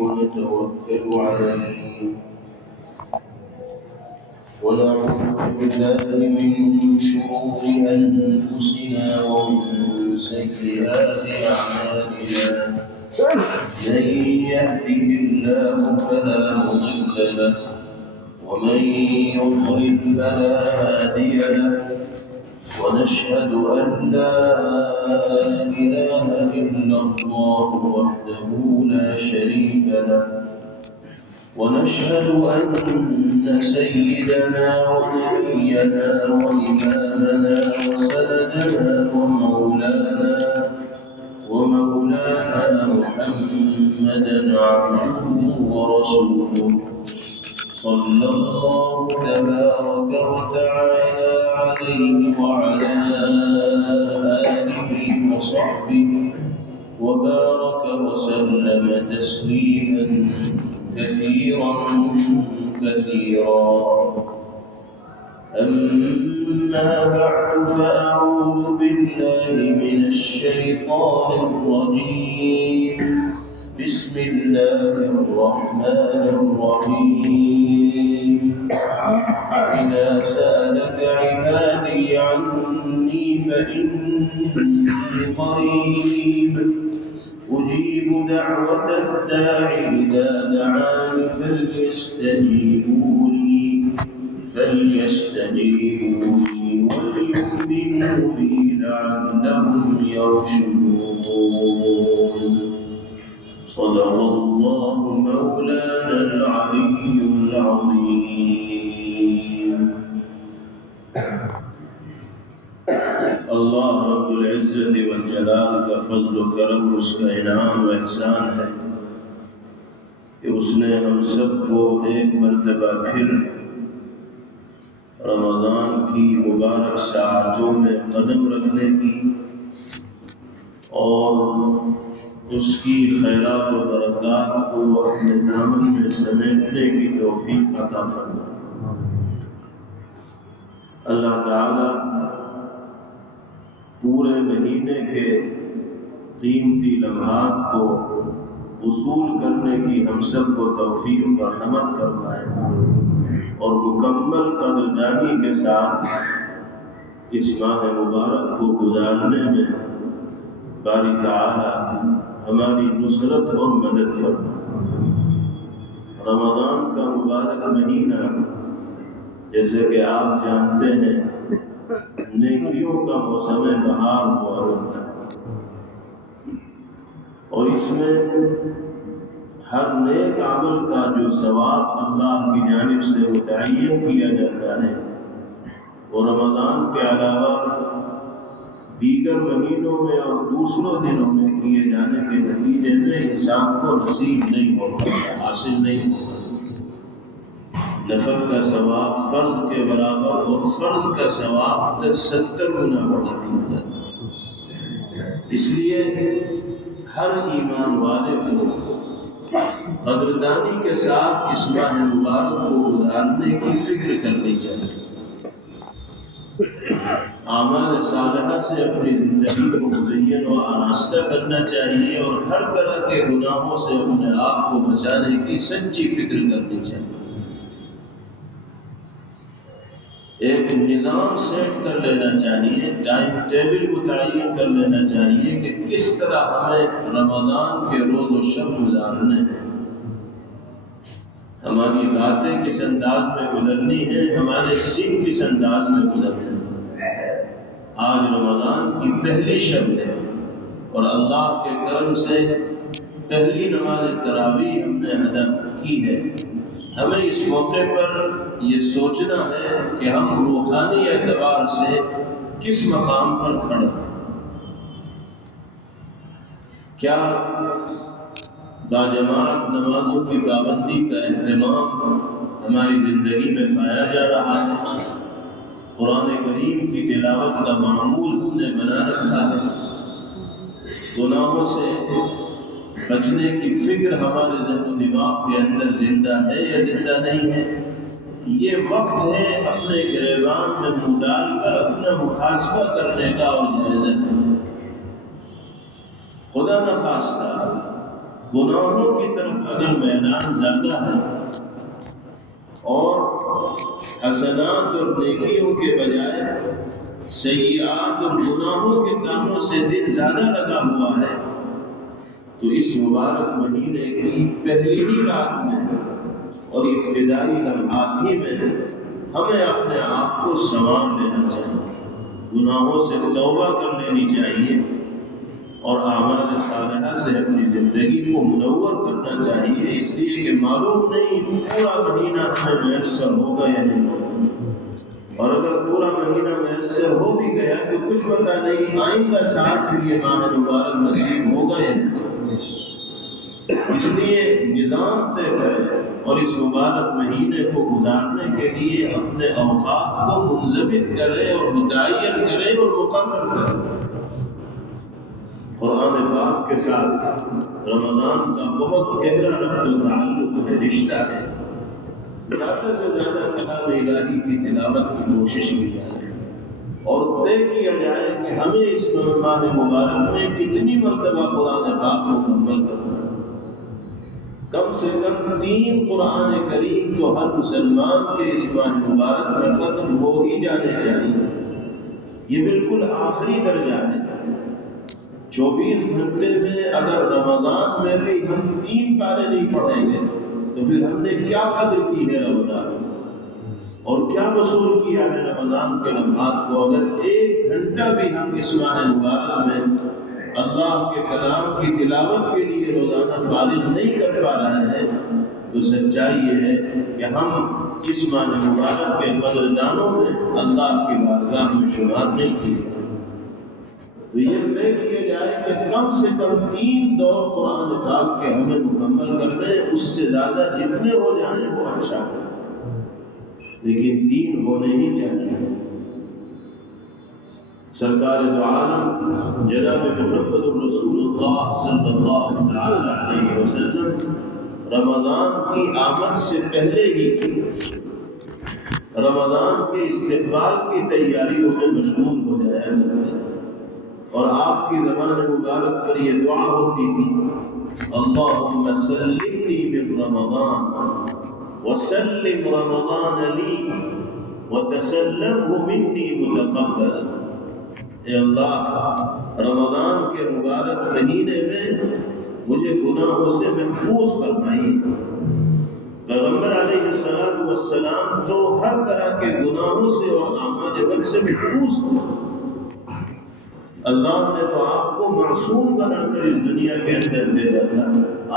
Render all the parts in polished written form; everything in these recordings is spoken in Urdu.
ونتوكل عليه ونعوذ بالله من شرور أنفسنا ومن سيئات أعمالنا من يهده الله فلا مضل له ومن يضلل فلا هادي له ونشهد أن لا إله إلا الله وحده لا شريك له ونشهد أن سيدنا ونبينا وإمامنا وسندنا ومولانا محمدا عبده ورسوله صلى الله تبارك وتعالى عليه وعلى آله وصحبه وبارك وسلم تسليما كثيرا أما بعد فأعوذ بالله من الشيطان الرجيم بسم الله الرحمن الرحيم إذا سألك عبادي عني فإني قريب أجيب دعوة الداع إذا دعاني فليستجيبوا لي وليؤمنوا بي لعلهم يرشدون صدق الله مولانا العلي العظيم اللہ رب العزت والجلال کا فضل و کرم اس کا انعام و احسان ہے کہ اس نے ہم سب کو ایک مرتبہ پھر رمضان کی مبارک ساعتوں میں قدم رکھنے کی اور اس کی خیرات و برکات کو اپنے دامن میں سمیٹنے کی توفیق عطا فرمائے۔ اللہ تعالی پورے مہینے کے قیمتی لمحات کو وصول کرنے کی ہم سب کو توفیق و رحمت فرمائے اور مکمل قدردانی کے ساتھ اس ماہ مبارک کو گزارنے میں باری تعالی ہماری نصرت اور مدد فرمائے۔ رمضان کا مبارک مہینہ جیسے کہ آپ جانتے ہیں نیکیوں کا موسم بہار ہوا ہوتا ہے اور اس میں ہر نیک عمل کا جو ثواب اللہ کی جانب سے متعین کیا جاتا ہے وہ رمضان کے علاوہ دیگر مہینوں میں اور دوسروں دنوں میں کیے جانے کے نتیجے میں انسان کو نصیب نہیں ہوگا، حاصل نہیں ہوگا۔ نفل کا ثواب فرض کے برابر اور فرض کا ثواب 70 گنا بڑھ جاتا ہے۔ اس لیے ہر ایمان والے کو قدردانی کے ساتھ اس ماہ مبارک کو گزارنے کی فکر کرنی چاہیے، اعمال صالحہ سے اپنی زندگی کو مزین و آراستہ کرنا چاہیے اور ہر طرح کے گناہوں سے اپنے آپ کو بچانے کی سچی فکر کرنی چاہیے۔ ایک نظام سیٹ کر لینا چاہیے، ٹائم ٹیبل متعین کر لینا چاہیے کہ کس طرح ہمیں رمضان کے روز و شب گزارنے ہیں، ہماری باتیں کس انداز میں گزرنی ہیں، ہمارے دن کس انداز میں گزرنے ہیں۔ آج رمضان کی پہلی شب ہے اور اللہ کے کرم سے پہلی نماز تراویح ہم نے ادا کی ہے۔ ہمیں اس موقع پر یہ سوچنا ہے کہ ہم روحانی اعتبار سے کس مقام پر کھڑے ہیں۔ کیا باجماعت نمازوں کی پابندی کا اہتمام ہماری زندگی میں پایا جا رہا ہے؟ قرآن کریم کی تلاوت کا معمول ہم نے بنا رکھا ہے؟ گناہوں سے بچنے کی فکر ہمارے ذہن و دماغ کے اندر زندہ ہے یا زندہ نہیں ہے؟ یہ وقت ہے اپنے گریبان میں منہ ڈال کر اپنا محاسبہ کرنے کا اور جائزہ کرنے کا۔ خدا نخواستہ گناہوں کی طرف اگر میدان زیادہ ہے اور حسنات اور نیکیوں کے بجائے سیئات اور گناہوں کے کاموں سے دل زیادہ لگا ہوا ہے، تو اس مبارک مہینے کی پہلی ہی رات میں اور ابتدائی لمحات ہی میں ہمیں اپنے آپ کو سنوار لینا چاہیے، گناہوں سے توبہ کر لینی چاہیے اور اعمال صالحہ سے اپنی زندگی کو منور کرنا چاہیے، اس لیے کہ معلوم نہیں پورا مہینہ ہمیں میسر ہوگا یا نہیں ہوگا، اور اگر پورا مہینہ میسر ہو بھی گیا تو کچھ پتہ نہیں آئندہ سال پھر یہ ماہ مبارک نصیب ہوگا یا نہیں۔ اس لیے نظام طے کریں اور اس مبارک مہینے کو گزارنے کے لیے اپنے اوقات کو منضبط کریں اور متعین کریں اور مقرر کریں۔ قرآن پاک کے ساتھ رمضان کا بہت گہرا ربط و تعلق ہے، رشتہ ہے۔ زیادہ سے زیادہ کلام الہی کی تلاوت کی کوشش کی جائے اور طے کیا جائے کہ ہمیں اس ماہ مبارک میں کتنی مرتبہ قرآن پاک مکمل کرنا ہے۔ کم سے کم 3 قرآن کریم تو ہر مسلمان کے اس ماہ مبارک میں ختم ہو ہی جانے چاہیے، یہ بالکل آخری درجہ ہے۔ 24 گھنٹے میں اگر رمضان میں بھی ہم 3 پارے نہیں پڑھیں گے تو پھر ہم نے کیا قدر کی ہے رمضان اور کیا وصول کیا ہے رمضان کے لمحات کو۔ اگر 1 گھنٹہ بھی ہم اس ماہ مبارک میں اللہ کے کلام کی تلاوت کے لیے روزانہ فارغ نہیں کر پا رہے ہیں تو سچائی یہ ہے کہ ہم اس ماہ مبارک کے قدردانوں میں اللہ کی بارگاہ میں شمار نہیں کیے۔ تو یہ طے کیا جائے کہ کم سے کم 3 دور قرآن پاک کے ہمیں مکمل کرنے، اس سے زیادہ جتنے ہو جائیں وہ اچھا ہے، لیکن 3 ہونے ہی چاہیے۔ سرکار دو عالم جناب محمد رسول اللہ صلی اللہ علیہ وسلم رمضان کی آمد سے پہلے ہی رمضان کے استقبال کی تیاریوں میں مشغول ہو جایا کرتے تھے، اور آپ کی زبان مبارک پر یہ دعا ہوتی تھی، اللہم سلمنی من رمضان وسلم رمضان لی وتسلمہ منی متقبل۔ اے اللہ، رمضان کے مبارک مہینے میں مجھے گناہوں سے محفوظ فرمائیے۔ پیغمبر علیہ السلام تو ہر طرح کے گناہوں سے اور اعمال بد سے محفوظ تھے، اللہ نے تو آپ کو معصوم بنا کر اس دنیا کے اندر بھیجا تھا۔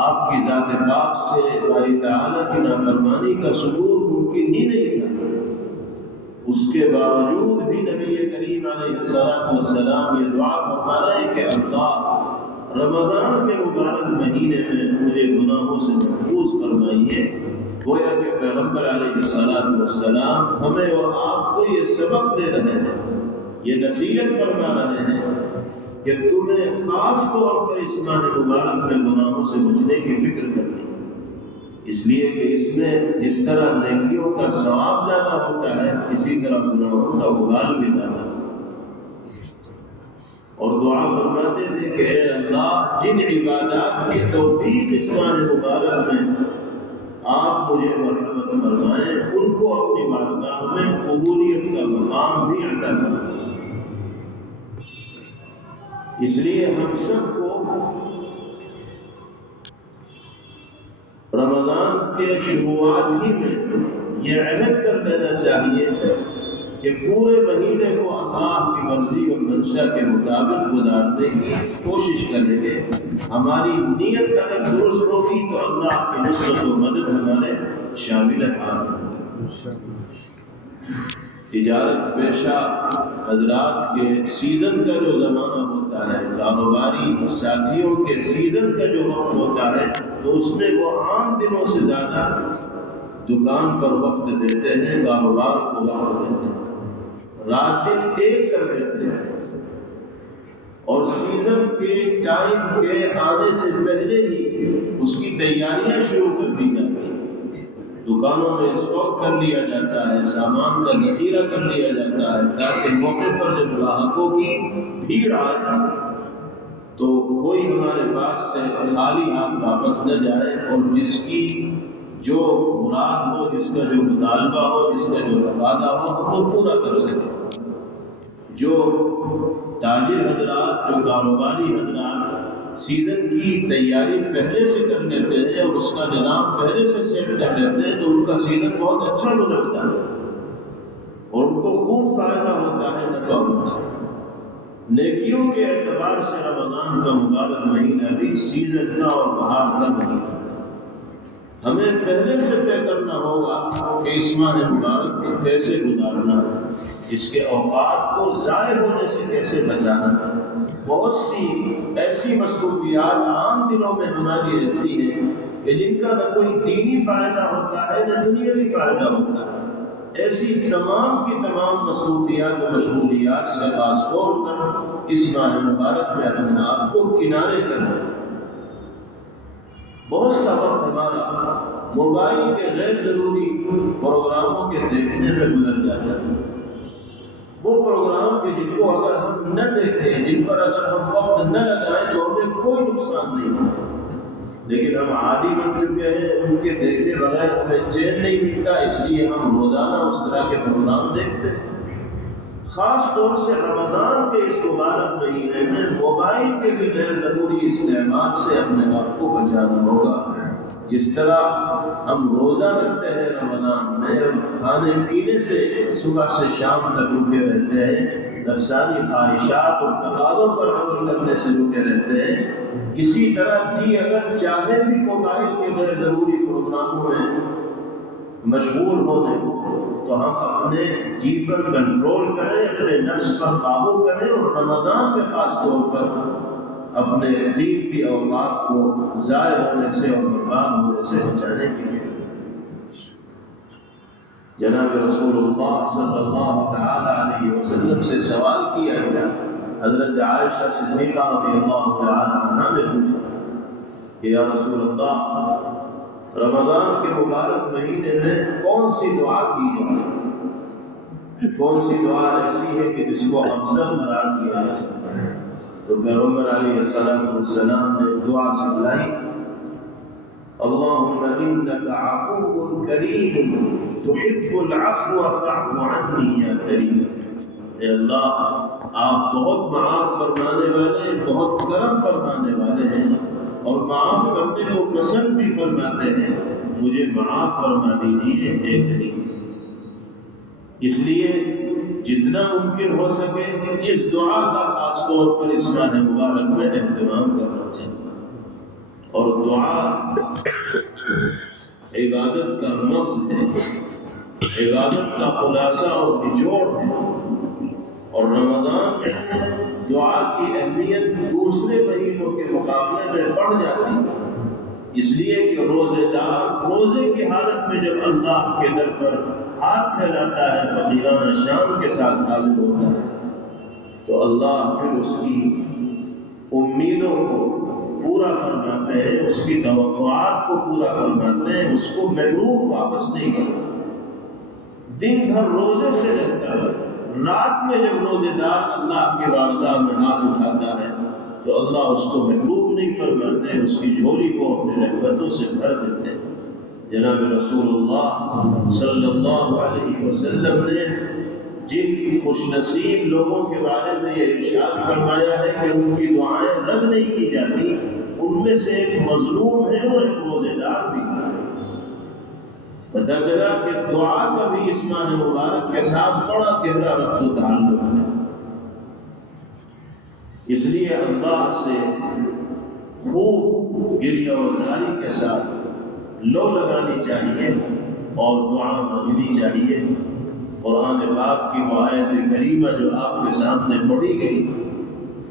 آپ کی ذات پاک سے باری تعالیٰ کی نافرمانی کا صدور ممکن ہی نہیں تھا، اس کے باوجود بھی نبی کریم علیہ السلام یہ دعا فرما رہے ہیں کہ اللہ، رمضان کے مبارک مہینے میں مجھے گناہوں سے محفوظ فرمائیے۔ گویا کہ پیغمبر علیہ السلام ہمیں اور آپ کو یہ سبق دے رہے ہیں، یہ نصیحت فرما رہے ہیں کہ تمہیں خاص طور پر اس ماہ مبارک میں گناہوں سے بچنے کی فکر کرنی، اس لیے کہ اس میں جس طرح نیکیوں کا ثواب زیادہ ہوتا ہے اسی طرح گناہوں کا وبال بھی زیادہ ہے۔ اور دعا فرماتے تھے کہ اے اللہ، جن عبادات کی توفیق اس ماہ مبارک میں آپ مجھے مرحمت فرمائیں، ان کو اپنی بارگاہ میں قبولیت کا مقام بھی عطا فرمائیں۔ اس لیے ہم سب کو رمضان کے شروعات ہی میں یہ عہد کر لینا چاہیے کہ پورے مہینے کو اللہ کی مرضی اور منشا کے مطابق گزارنے کی کوشش کریں گے۔ ہماری نیت اگر درست ہوگی تو اللہ کی نصرت و مدد ہمارے شامل ہے۔ تجارت پیشہ حضرات کے سیزن کا جو زمانہ ہوتا ہے، کاروباری ساتھیوں کے سیزن کا جو وقت ہوتا ہے، تو اس میں وہ عام دنوں سے زیادہ دکان پر وقت دیتے ہیں، کاروبار کو وقت دیتے ہیں، رات دن ایک کر دیتے ہیں، اور سیزن کے ٹائم کے آنے سے پہلے ہی اس کی تیاریاں شروع کر دی جاتی ہیں۔ دکانوں میں اسٹاک کر لیا جاتا ہے، سامان کا ذخیرہ کر لیا جاتا ہے، تاکہ موقع پر جب گراہکوں کی بھیڑ آئے تو کوئی ہمارے پاس سے خالی ہاتھ واپس نہ جائے، اور جس کی جو مراد ہو، جس کا جو مطالبہ ہو، جس کا جو تقاضا ہو، ہم وہ پورا کر سکیں۔ جو تاجر حضرات، جو کاروباری حضرات سیزن کی تیاری پہلے سے کر لیتے ہیں اور اس کا نظام پہلے سے سیٹ کر لیتے ہیں، تو ان کا سیزن بہت اچھا گزرتا ہے اور ان کو خوب فائدہ ہوتا ہے، نفع ہوتا ہے۔ نیکیوں کے اعتبار سے رمضان کا مبارک مہینہ بھی سیزن کا اور بہار کا مہینہ، ہمیں پہلے سے طے کرنا ہوگا کہ اس ماہ مبارک کو کیسے گزارنا ہے، اس کے اوقات کو ضائع ہونے سے کیسے بچانا ہے۔ بہت سی ایسی مصروفیات عام دنوں میں ہماری رہتی ہیں کہ جن کا نہ کوئی دینی فائدہ ہوتا ہے نہ دنیاوی فائدہ ہوتا ہے۔ ایسی تمام کی تمام مصروفیات و مشغولیات سے خاص طور پر اس ماہ مبارک میں اپنے آپ کو کنارے کرنا۔ بہت سا وقت ہمارا موبائل کے غیر ضروری پروگراموں کے دیکھنے میں گزر جاتا ہے۔ وہ پروگرام کے جن کو اگر ہم نہ دیکھیں، جن پر اگر ہم وقت نہ لگائیں تو ہمیں کوئی نقصان نہیں ہوتا، لیکن ہم عادی بن چکے ہیں، ان کے دیکھے بغیر ہمیں چین نہیں ملتا، اس لیے ہم روزانہ اس طرح کے پروگرام دیکھتے ہیں۔ خاص طور سے رمضان کے اس مبارک مہینے میں موبائل کے بھی غیر ضروری استعمال سے اپنے آپ کو بچانا ہوگا۔ جس طرح ہم روزہ رکھتے ہیں رمضان میں اور کھانے پینے سے صبح سے شام تک رکے رہتے ہیں، نفسانی خواہشات اور تقاضوں پر عمل کرنے سے رکے رہتے ہیں، اسی طرح اگر چاہے بھی موبائل کے غیر ضروری پروگراموں میں مشغول ہونے تو ہم اپنے جی پر کنٹرول کریں، اپنے نفس پر قابو کریں، اور رمضان میں خاص طور پر اپنے قیمتی اوقات کو ضائع ہونے سے اور برباد ہونے سے بچانے کی فکر۔ جناب رسول اللہ صلی اللہ تعالی علیہ وسلم سے سوال کیا گیا، حضرت عائشہ صدیقہ رضی اللہ تعالی عنہا نے پوچھا کہ یا رسول اللہ، رمضان کے مبارک مہینے میں کون سی دعا کی جائے؟ کون سی دعا ایسی ہے کہ جس کو افضل قرار دیا جا سکتا ہے؟ تو پیغمبر علیہ السلام نے دعا سکھلائی، اللہم انک عفو کریم تحب العفو فاعف عنی یا کریم۔ اے اللہ، آپ بہت معاف فرمانے والے، بہت کرم فرمانے والے ہیں اور معاف کرنے کو پسند بھی فرماتے ہیں، مجھے معاف فرما دیجیے اے کریم۔ اس لیے جتنا ممکن ہو سکے اس دعا کا خاص طور پر اس ماہ مبارک میں اہتمام کرنا چاہیے، اور دعا عبادت کا مغز ہے، عبادت کا خلاصہ اور نچوڑ ہے، اور رمضان میں دعا کی اہمیت دوسرے مہینوں کے مقابلے میں بڑھ جاتی ہے، اس لیے کہ روزے دار روزے کی حالت میں جب اللہ کے در پر ہاتھ پھیلاتا ہے، فقیرانہ شام کے ساتھ حاضر ہوتا ہے، تو اللہ پھر اس کی امیدوں کو پورا فرماتے ہیں، اس کی توقعات کو پورا فرماتے ہیں، اس کو محروم واپس نہیں کرتے۔ دن بھر روزے سے رہتا ہے، رات میں جب روزے دار اللہ کے بارگاہ میں ہاتھ اٹھاتا ہے تو اللہ اس کو محروم نہیں فرماتے، اس کی جھولی کو اپنی رحمتوں سے بھر دیتے ہیں۔ جناب رسول اللہ صلی اللہ علیہ وسلم نے جن خوش نصیب لوگوں کے بارے میں یہ ارشاد فرمایا ہے کہ ان کی دعائیں رد نہیں کی جاتی، ان میں سے ایک مظلوم ہے اور ایک روزے دار بھی۔ پتہ چلا کہ دعا کا بھی اس ماہ مبارک کے ساتھ بڑا گہرا ربط و تعلق ہے، اس لیے اللہ سے خوب گریہ وزاری کے ساتھ لو لگانی چاہیے اور دعا مانگنی چاہیے۔ قرآن پاک کی وہ آیت کریمہ جو آپ کے سامنے پڑھی گئی،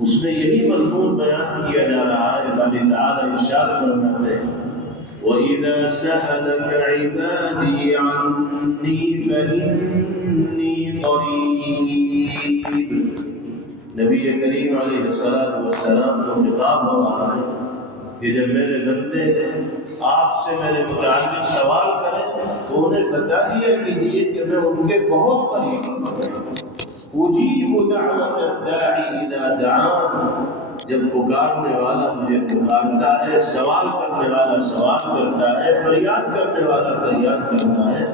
اس میں یہی مضمون بیان کیا جا رہا ہے۔ اللہ تعالیٰ ارشاد فرماتے ہیں، وَإِذَا سَأَلَكَ عِبَادِي عَنِّي فَإِنِّي قَرِيبٌ۔ نبی کریم علیہ السلام کو خطاب ہو رہا ہے کہ جب میرے بندے آپ سے میرے متعلق سوال کریں تو انہیں بتا دیا کیجیے کہ میں ان کے بہت قریب ہوں۔ اجیب دعوت الداعی اذا دعان، جب پکارنے والا مجھے پکارتا ہے، سوال کرنے والا سوال کرتا ہے، فریاد کرنے والا فریاد کرتا ہے،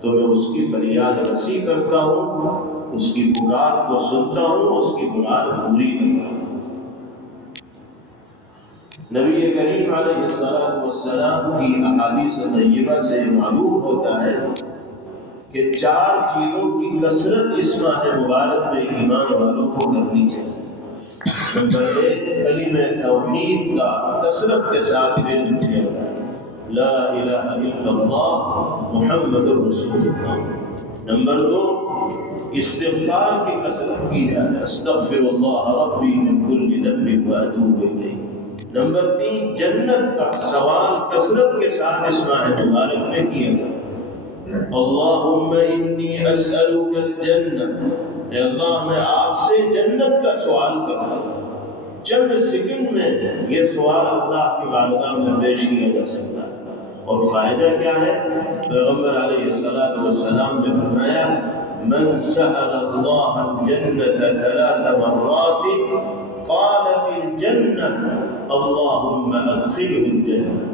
تو میں اس کی فریاد رسی کرتا ہوں، اس کی پکار کو سنتا ہوں، اس کی مراد پوری کرتا ہوں۔ نبی کریم علیہ السلام کی احادیث طیبہ سے معلوم ہوتا ہے کہ 4 چیزوں کی کثرت اس ماہ مبارک میں ایمان والوں کو کرنی چاہیے۔ نمبر 1، کلمہ توحید کا کثرت کے ساتھ علم کیا جائے، لا الہ الا اللہ محمد رسول اللہ۔ نمبر 2، استغفار کی کثرت کی جائے، استغفر اللہ ربی من کل ذنب واتوب الیہ۔ نمبر 3، جنت کا سوال کثرت کے ساتھ اس ماہ مبارک میں کیا جائے، اللہم انی اسألک الجنہ، اے اللہ میں آپ سے جنت کا سوال کرتا ہوں۔ چند سیکنڈ میں یہ سوال اللہ کی بارگاہ میں پیش کیا جا سکتا ہے، اور فائدہ کیا ہے؟ پیغمبر علیہ السلام نے فرمایا، من سأل اللہ الجنة 3 مرات قالت الجنہ اللہم ادخلہ الجنہ۔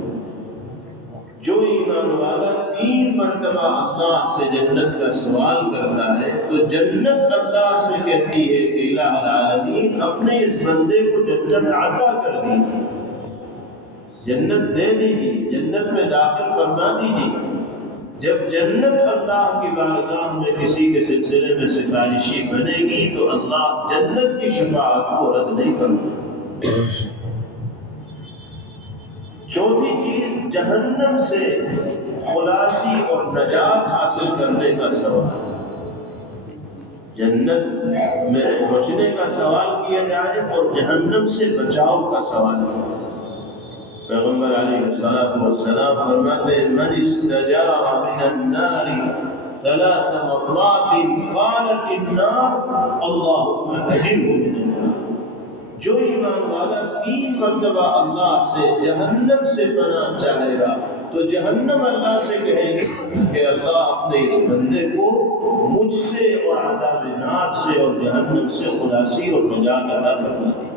جو ایمان والا 3 مرتبہ اللہ سے جنت کا سوال کرتا ہے تو جنت اللہ سے کہتی ہے کہ الہ العالمین اپنے اس بندے کو جنت عطا کر دیجیے، جنت دے دیجیے، جنت میں داخل فرما دیجیے۔ جب جنت اللہ کی بارگاہ میں کسی کے سلسلے میں سفارشی بنے گی تو اللہ جنت کی شفاعت کو رد نہیں فرمائے۔ چوتھی چیز، جہنم سے خلاصی اور نجات حاصل کرنے کا سوال، جنت میں پہنچنے کا سوال کیا جائے اور جہنم سے بچاؤ کا سوال کیا جائے۔ پیغمبر علیہ السلام فرماتے ہیں، من استجار من النار 3 مرات قالت النار اللہم اجرہ من النار۔ جو ایمان والا 3 مرتبہ اللہ سے جہنم سے پناہ چاہے گا تو جہنم اللہ سے کہے گی کہ اللہ اپنے اس بندے کو مجھ سے اور عذاب نار سے اور جہنم سے خلاصی اور نجات عطا فرما دے۔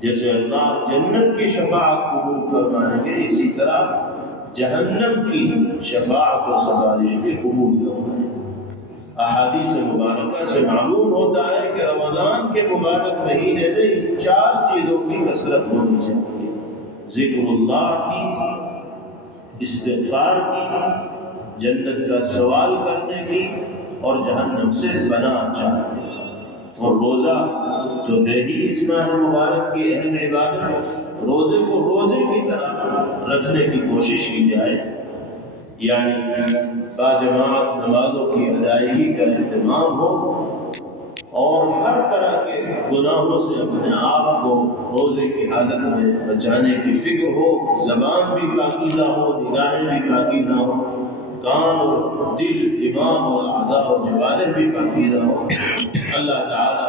جیسے اللہ جنت کی شفاعت قبول فرمائیں گے، اسی طرح جہنم کی شفاعت و سفارش بھی قبول فرمائیں گے۔ احادیث مبارکہ سے معلوم ہوتا ہے کہ رمضان کے مبارک مہینے میں 4 چیزوں کی کثرت ہونی چاہیے، ذکر اللہ کی، استغفار کی، جنت کا سوال کرنے کی، اور جہنم سے پناہ چاہنے۔ اور روزہ تو ہے ہی اس ماہ مبارک کی اہم عبادت، روزے کو روزے کی طرح رکھنے کی کوشش کی جائے، یعنی باجماعت نمازوں کی ادائیگی کا اہتمام ہو، اور ہر طرح کے گناہوں سے اپنے آپ کو روزے کی حالت میں بچانے کی فکر ہو، زبان بھی پاکیزہ ہو، نگاہیں بھی پاکیزہ ہو، کان اور دل، دماغ اور اعضاء و جوارح بھی پاکیزہ ہو۔ اللہ تعالی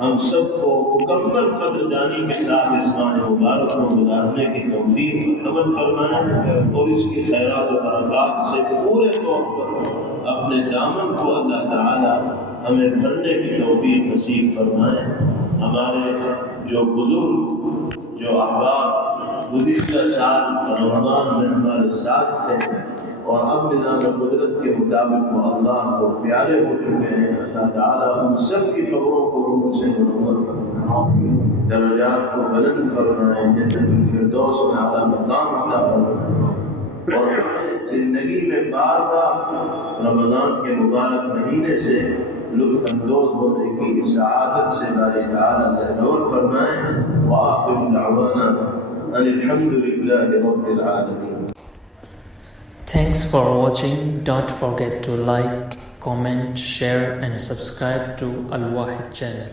ہم سب کو مکمل قدردانی کے ساتھ اس ماہ مبارک کو گزارنے کی توفیق عمل فرمائے، اور اس کی خیرات و برکات سے پورے طور پر اپنے دامن کو اللہ تعالی ہمیں بھرنے کی توفیق نصیب فرمائے۔ ہمارے جو بزرگ، جو احباب گزشتہ سال رمضان میں ہمارے ساتھ تھے اور اب نظام قدرت کے مطابق وہ اللہ کو پیارے ہو چکے ہیں، اللہ تعالیٰ ان سب کی قبروں کو نور سے منور فرمائے، درجات کو بلند فرمائے، جنت الفردوس میں اعلیٰ مقام عطا فرمائے، اور زندگی میں بار بار رمضان کے مبارک مہینے سے لطف اندوز ہونے کی سعادت سے باری تعالیٰ محنور فرمائے۔ وآخر دعوانا ان الحمد للہ رب العالمین۔ Thanks for watching. Don't forget to like, comment, share and subscribe to Al Wahid channel.